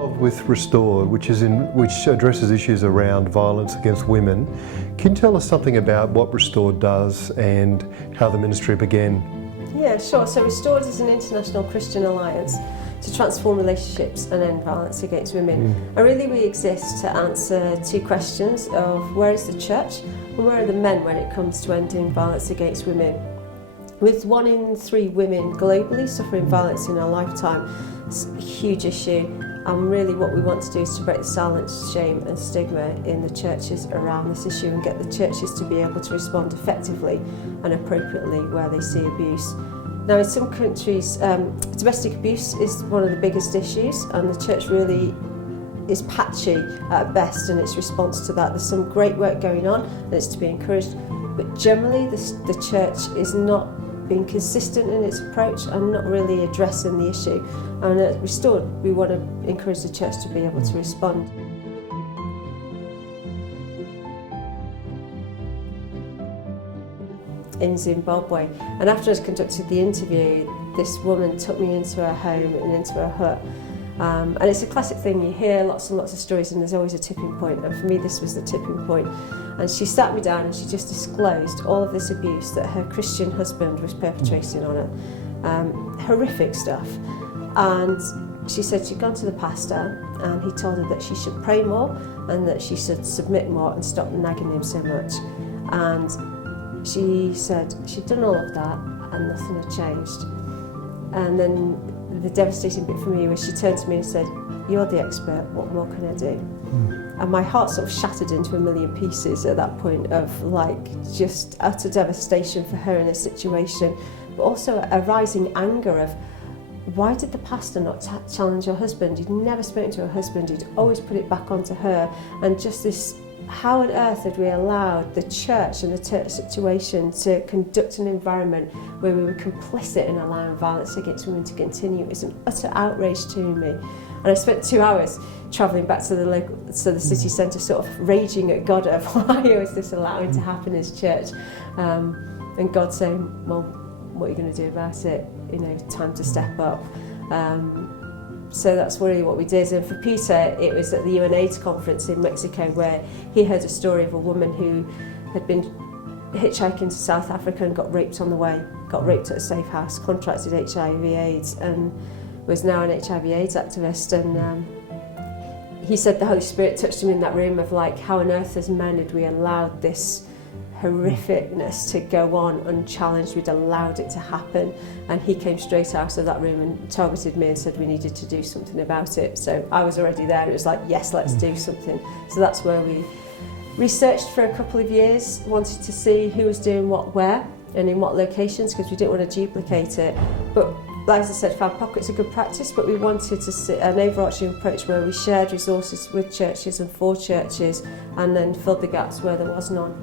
With Restored, which addresses issues around violence against women. Can you tell us something about what Restored does and how the ministry began? Yeah, sure. So Restored is an international Christian alliance to transform relationships and end violence against women. And really we exist to answer two questions of where is the church and where are the men when it comes to ending violence against women. With 1 in 3 women globally suffering violence in a lifetime, it's a huge issue. And really what we want to do is to break the silence, shame and stigma in the churches around this issue and get the churches to be able to respond effectively and appropriately where they see abuse. Now in some countries, domestic abuse is one of the biggest issues and the church really is patchy at best in its response to that. There's some great work going on and it's to be encouraged, but generally the church is not being consistent in its approach and not really addressing the issue. And at Restored, we want to encourage the church to be able to respond. In Zimbabwe, and after I conducted the interview, this woman took me into her home and into her hut. And it's a classic thing, you hear lots and lots of stories and there's always a tipping point, and for me this was the tipping point. And she sat me down and she just disclosed all of this abuse that her Christian husband was perpetrating on her. Horrific stuff. And she said she'd gone to the pastor and he told her that she should pray more and that she should submit more and stop nagging him so much. And she said she'd done all of that and nothing had changed. And then the devastating bit for me was she turned to me and said, "You're the expert, what more can I do?" And my heart sort of shattered into a million pieces at that point of just utter devastation for her in this situation, but also a rising anger of why did the pastor not challenge her husband? He'd never spoken to her husband, he'd always put it back onto her, and just this, how on earth had we allowed the church and the church situation to conduct an environment where we were complicit in allowing violence against women to continue? It was an utter outrage to me. And I spent 2 hours travelling back to the city centre, sort of raging at God of why was this allowing to happen in His church, and God saying, "Well, what are you going to do about it? You know, time to step up." So that's really what we did. And for Peter, it was at the UNAIDS conference in Mexico where he heard a story of a woman who had been hitchhiking to South Africa and got raped on the way, got raped at a safe house, contracted HIV/AIDS and was now an HIV/AIDS activist. And he said the Holy Spirit touched him in that room of how on earth as men had we allowed this horrificness to go on unchallenged, we'd allowed it to happen. And he came straight out of that room and targeted me and said we needed to do something about it. So I was already there, it was yes, let's do something. So that's where we researched for a couple of years, wanted to see who was doing what where and in what locations, because we didn't want to duplicate it. But like I said, found pockets of good practice, but we wanted to see an overarching approach where we shared resources with churches and for churches and then filled the gaps where there was none.